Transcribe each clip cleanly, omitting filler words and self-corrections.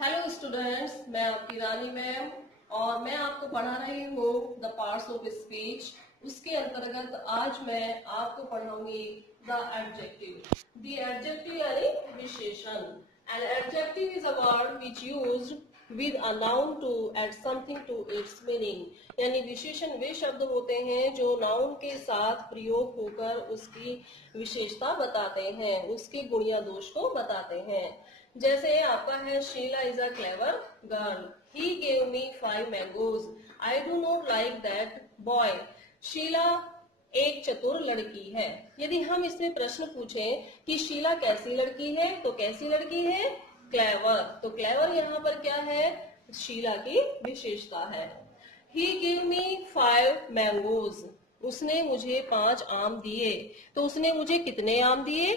Hello students, मैं आपकी रानी ma'am और मैं आपको पढ़ा रही हूँ द पार्ट्स ऑफ स्पीच। उसके अंतर्गत आज मैं आपको पढ़ाऊंगी द एडजेक्टिव। द एडजेक्टिव यानी विशेषण। An adjective is a word which used with a noun to add something to its meaning। यानी विशेषण वे शब्द होते हैं जो नाउन के साथ प्रयोग होकर उसकी विशेषता बताते हैं, उसके गुण या दोष को बताते हैं। जैसे आपका है Sheela is a clever girl, he gave me 5 mangoes, I do not like that boy. Sheela एक चतुर लड़की है। यदि हम इसमें प्रश्न पूछें कि शीला कैसी लड़की है, तो कैसी लड़की है? क्लेवर। तो क्लेवर यहाँ पर क्या है? शीला की विशेषता है। He gave me 5 मैंगोज, उसने मुझे 5 आम दिए। तो उसने मुझे कितने आम दिए?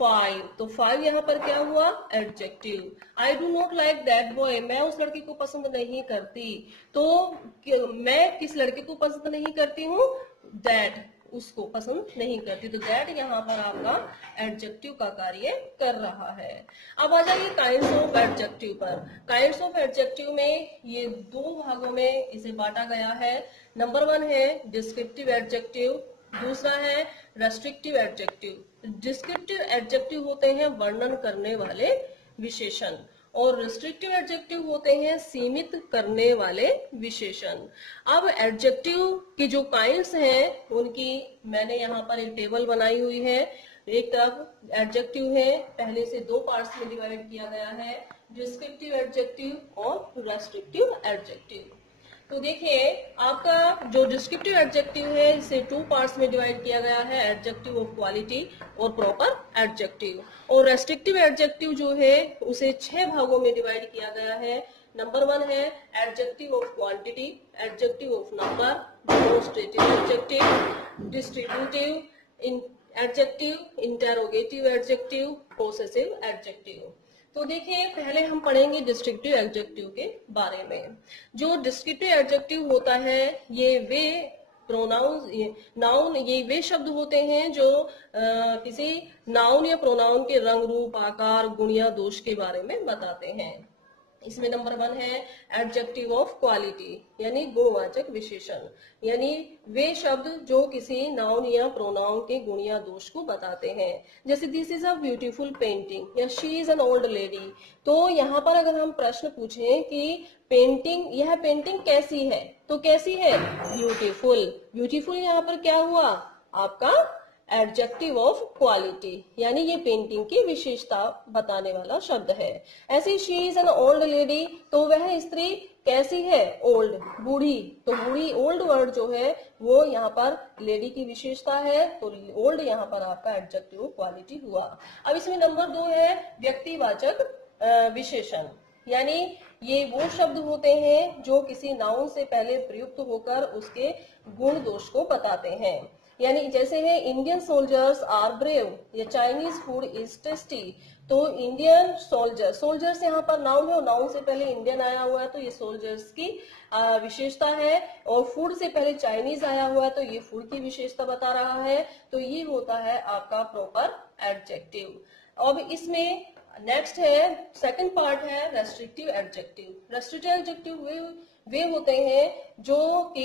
5। तो 5 यहाँ पर क्या हुआ? Adjective. I do not like that boy, मैं उस लड़की को पसंद नहीं करती। तो मैं किस लड़के को पसंद नहीं करती हूँ? दैट, उसको पसंद नहीं करती। तो दैट यहाँ पर आपका एडजेक्टिव का कार्य कर रहा है। अब आ जाइए काइंड्स ऑफ एडजेक्टिव पर। काइंड्स ऑफ एडजेक्टिव में ये 2 भागों में इसे बांटा गया है। नंबर 1 है डिस्क्रिप्टिव एडजेक्टिव, दूसरा है रेस्ट्रिक्टिव एडजेक्टिव। डिस्क्रिप्टिव एडजेक्टिव होते हैं वर्णन करने वाले विशेषण, और रिस्ट्रिक्टिव एडजेक्टिव होते हैं सीमित करने वाले विशेषण। अब एडजेक्टिव की जो काइंड्स हैं उनकी मैंने यहाँ पर एक टेबल बनाई हुई है। एक तरफ एडजेक्टिव है, पहले से 2 पार्ट्स में डिवाइड किया गया है, डिस्क्रिप्टिव एडजेक्टिव और रेस्ट्रिक्टिव एडजेक्टिव। तो देखिए आपका जो डिस्क्रिप्टिव एडजेक्टिव है इसे 2 पार्ट्स में डिवाइड किया गया है, एडजेक्टिव ऑफ क्वालिटी और प्रॉपर एडजेक्टिव। और रेस्ट्रिक्टिव एडजेक्टिव जो है उसे 6 भागों में डिवाइड किया गया है। नंबर 1 है adjective of quantity, adjective of number, demonstrative adjective, distributive adjective, interrogative adjective, possessive adjective. तो देखिए पहले हम पढ़ेंगे डिस्क्रिप्टिव एडजेक्टिव के बारे में। जो डिस्क्रिप्टिव एडजेक्टिव होता है ये वे प्रोनाउन नाउन, ये वे शब्द होते हैं जो किसी नाउन या प्रोनाउन के रंग, रूप, आकार, गुण या दोष के बारे में बताते हैं। इसमें नंबर 1 है एडजेक्टिव ऑफ क्वालिटी यानी गुणवाचक विशेषण, यानी वे शब्द जो किसी नाउन या प्रोनाउन के गुण या दोष को बताते हैं। जैसे this is a beautiful painting या she is an old lady. तो यहाँ पर अगर हम प्रश्न पूछें कि यह पेंटिंग कैसी है, तो कैसी है? ब्यूटीफुल। ब्यूटीफुल यहाँ पर क्या हुआ? आपका एडजेक्टिव ऑफ क्वालिटी, यानी ये पेंटिंग की विशेषता बताने वाला शब्द है। ऐसी she is an old lady, तो वह स्त्री कैसी है? ओल्ड, बूढ़ी। तो बूढ़ी, ओल्ड वर्ड जो है वो यहाँ पर लेडी की विशेषता है, तो ओल्ड यहाँ पर आपका एडजेक्टिव ऑफ क्वालिटी हुआ। अब इसमें नंबर 2 है व्यक्तिवाचक विशेषण, यानी ये वो शब्द होते हैं जो किसी नाउन से पहले प्रयुक्त होकर उसके गुण दोष को बताते हैं। यानी जैसे है इंडियन सोल्जर्स आर ब्रेव या चाइनीज फूड इज टेस्टी। तो इंडियन सोल्जर्स यहाँ पर नाउन है और नाउन से पहले इंडियन आया हुआ है तो ये सोल्जर्स की विशेषता है, और फूड से पहले चाइनीज आया हुआ है तो ये फूड की विशेषता बता रहा है। तो ये होता है आपका प्रॉपर एडजेक्टिव। अब इसमें नेक्स्ट है सेकंड पार्ट है रेस्ट्रिक्टिव एडजेक्टिव। रेस्ट्रिक्टिव एडजेक्टिव वे होते हैं जो कि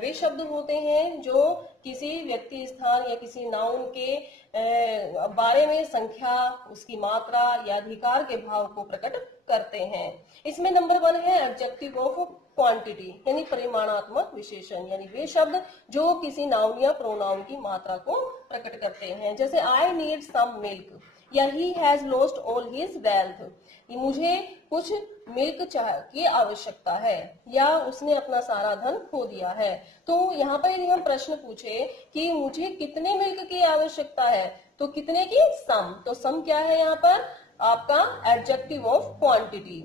वे शब्द होते हैं जो किसी व्यक्ति, स्थान या किसी नाउन के बारे में संख्या, उसकी मात्रा या अधिकार के भाव को प्रकट करते हैं। इसमें नंबर 1 है एडजेक्टिव ऑफ क्वांटिटी यानी परिमाणात्मक विशेषण, यानी वे शब्द जो किसी नाउन या प्रोनाउन की मात्रा को प्रकट करते हैं। जैसे आई नीड सम मिल्क या he has lost all his wealth, मुझे कुछ मिल्क की आवश्यकता है या उसने अपना सारा धन खो दिया है। तो यहाँ पर यदि हम प्रश्न पूछे कि मुझे कितने मिल्क की आवश्यकता है, तो कितने की? सम। तो सम क्या है यहाँ पर? आपका एडजेक्टिव ऑफ क्वांटिटी।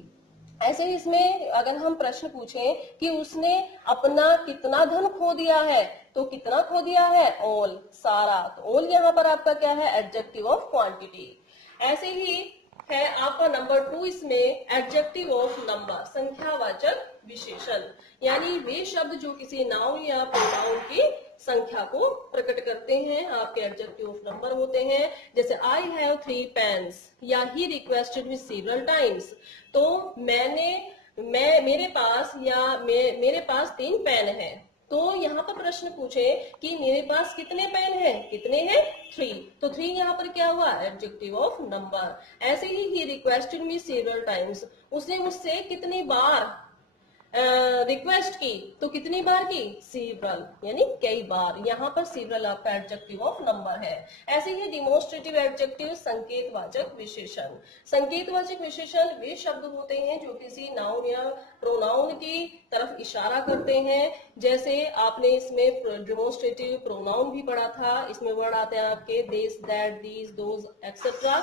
ऐसे ही इसमें अगर हम प्रश्न पूछें कि उसने अपना कितना धन खो दिया है, तो कितना खो दिया है? ऑल, सारा। तो ऑल यहाँ पर आपका क्या है? Adjective of quantity. ऐसे ही है आपका नंबर 2 इसमें एडजेक्टिव ऑफ नंबर, संख्यावाचक विशेषण, यानी वे शब्द जो किसी नाउन या प्रोनाउन की संख्या को प्रकट करते हैं आपके एडजेक्टिव ऑफ नंबर होते हैं। जैसे आई हैव 3 पेन्स या ही रिक्वेस्टेड मी सेवरल टाइम्स, तो मेरे पास 3 पेन है। तो यहाँ पर प्रश्न पूछे कि मेरे पास कितने पेन हैं, कितने हैं 3, तो 3 यहाँ पर क्या हुआ, एडजेक्टिव ऑफ नंबर। ऐसे ही रिक्वेस्टेड मी सेवरल टाइम्स, उसने मुझसे कितनी बार रिक्वेस्ट की, तो कितनी बार की, सेवरल, यानी कई बार। यहाँ पर सेवरल आपका एडजेक्टिव ऑफ नंबर है। ऐसे ही डिमोन्स्ट्रेटिव एडजेक्टिव, संकेतवाचक विशेषण। संकेतवाचक विशेषण वे शब्द होते हैं जो किसी नाउन या प्रोनाउन की तरफ इशारा करते हैं। जैसे आपने इसमें डिमोन्स्ट्रेटिव प्रोनाउन भी पढ़ा था, इसमें वर्ड आते हैं आपके this, that, these, those etcetera.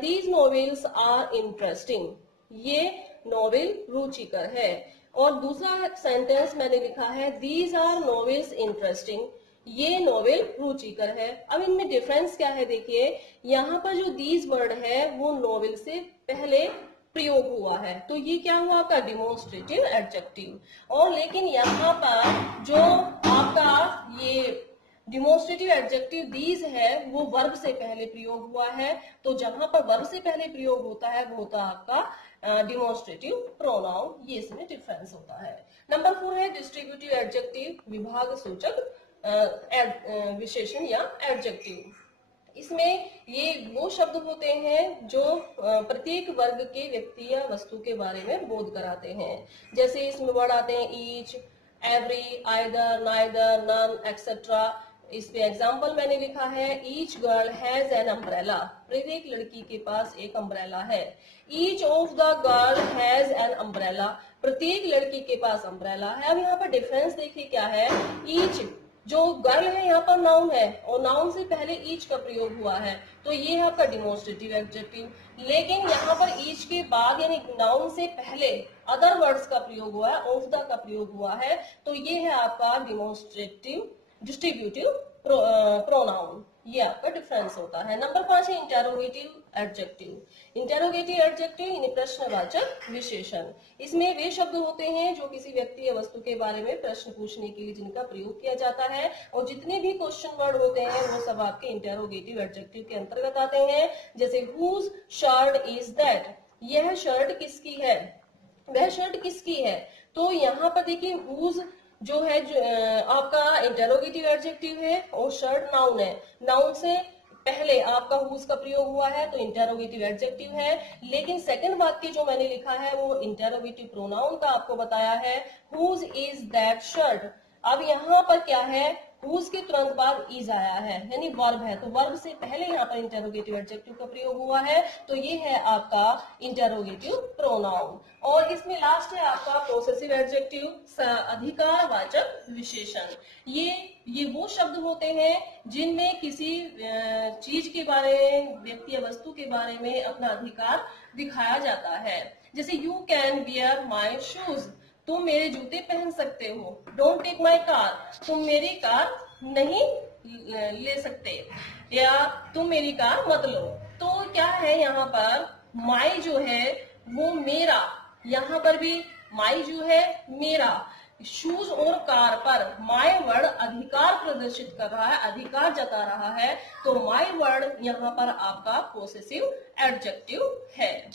These novels are interesting, ये नॉवेल रुचिकर है। और दूसरा सेंटेंस मैंने लिखा है दीज आर नॉवेल्स इंटरेस्टिंग, ये नॉवेल रुचिकर है। अब इनमें डिफरेंस क्या है, देखिए यहाँ पर जो दीज वर्ड है वो नॉवेल से पहले प्रयोग हुआ है, तो ये क्या हुआ आपका डिमोन्स्ट्रेटिव एडजेक्टिव। और लेकिन यहाँ पर जो आपका ये डिमोन्स्ट्रेटिव एडजेक्टिव दीज है वो वर्ब से पहले प्रयोग हुआ है, तो जहां पर वर्ब से पहले प्रयोग होता है वो होता है आपका डिमोन्स्ट्रेटिव प्रोनाउन, ये इसमें डिफरेंस होता है। नंबर 4 है डिस्ट्रीब्यूटिव एडजेक्टिव, विभाग सूचक विशेषण या एडजेक्टिव। इसमें ये वो शब्द होते हैं जो प्रत्येक वर्ग के व्यक्ति या वस्तु के बारे में बोध कराते हैं। जैसे इसमें वर्ड आते हैं each, every, either, neither, none etcetera. इस पे एग्जाम्पल मैंने लिखा है each girl has an umbrella, प्रत्येक लड़की के पास एक अम्ब्रेला है। Each of the girl has an umbrella, प्रत्येक लड़की के पास अम्ब्रेला है। अब यहाँ पर डिफरेंस देखिए क्या है, ईच जो गर्ल है यहाँ पर नाउन है और नाउन से पहले ईच का प्रयोग हुआ है, तो ये है आपका डिमोन्स्ट्रेटिव एडजेक्टिव। लेकिन यहाँ पर ईच के बाद यानी नाउन से पहले अदर वर्ड्स का प्रयोग हुआ है, ऑफ द का प्रयोग हुआ है, तो ये है आपका डिमोन्स्ट्रेटिव डिस्ट्रीब्यूटिव प्रोनाउन, ये आपका डिफरेंस होता है। नंबर 5 है इंटेरोगेटिव एडजेक्टिव। इंटेरोगेटिव एडजेक्टिव यानी प्रश्नवाचक विशेषण। इसमें वे शब्द होते हैं जो किसी व्यक्ति या वस्तु के बारे में प्रश्न पूछने के लिए जिनका प्रयोग किया जाता है, और जितने भी क्वेश्चन वर्ड होते हैं वो सब आपके इंटेरोगेटिव एडजेक्टिव के अंतर्गत आते हैं। जैसे हुज शर्ट इज दैट, यह शर्ट किसकी है, वह शर्ट किसकी है। तो यहाँ पर देखिए हुज जो है आपका इंटेरोगेटिव एडजेक्टिव है और शर्ट नाउन है, नाउन से पहले आपका हुज का प्रयोग हुआ है तो इंटेरोगेटिव एडजेक्टिव है। लेकिन सेकंड वाक्य जो मैंने लिखा है वो इंटेरोगेटिव प्रोनाउन का आपको बताया है, हुज इज दैट शर्ट। अब यहाँ पर क्या है, हुज के तुरंत बाद इज आया है यानी वर्ब है, तो वर्ब से पहले यहाँ पर इंटेरोगेटिव एडजेक्टिव का प्रयोग हुआ है, तो ये है आपका इंटेरोगेटिव प्रोनाउन। और इसमें लास्ट है आपका पोसेसिव एडजेक्टिव, अधिकारवाचक विशेषण। ये वो शब्द होते हैं जिनमें किसी चीज के बारे में, व्यक्ति या वस्तु के बारे में अपना अधिकार दिखाया जाता है। जैसे you can wear my shoes, तुम मेरे जूते पहन सकते हो। डोंट टेक माई कार, तुम मेरी कार नहीं ले सकते, या तुम मेरी कार मत लो। तो क्या है यहाँ पर, माई जो है वो मेरा, यहाँ पर भी माई जो है मेरा। शूज और कार पर माई वर्ड अधिकार प्रदर्शित कर रहा है, अधिकार जता रहा है, तो माई वर्ड यहाँ पर आपका पोसेसिव एडजेक्टिव है।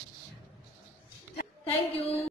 Thank you.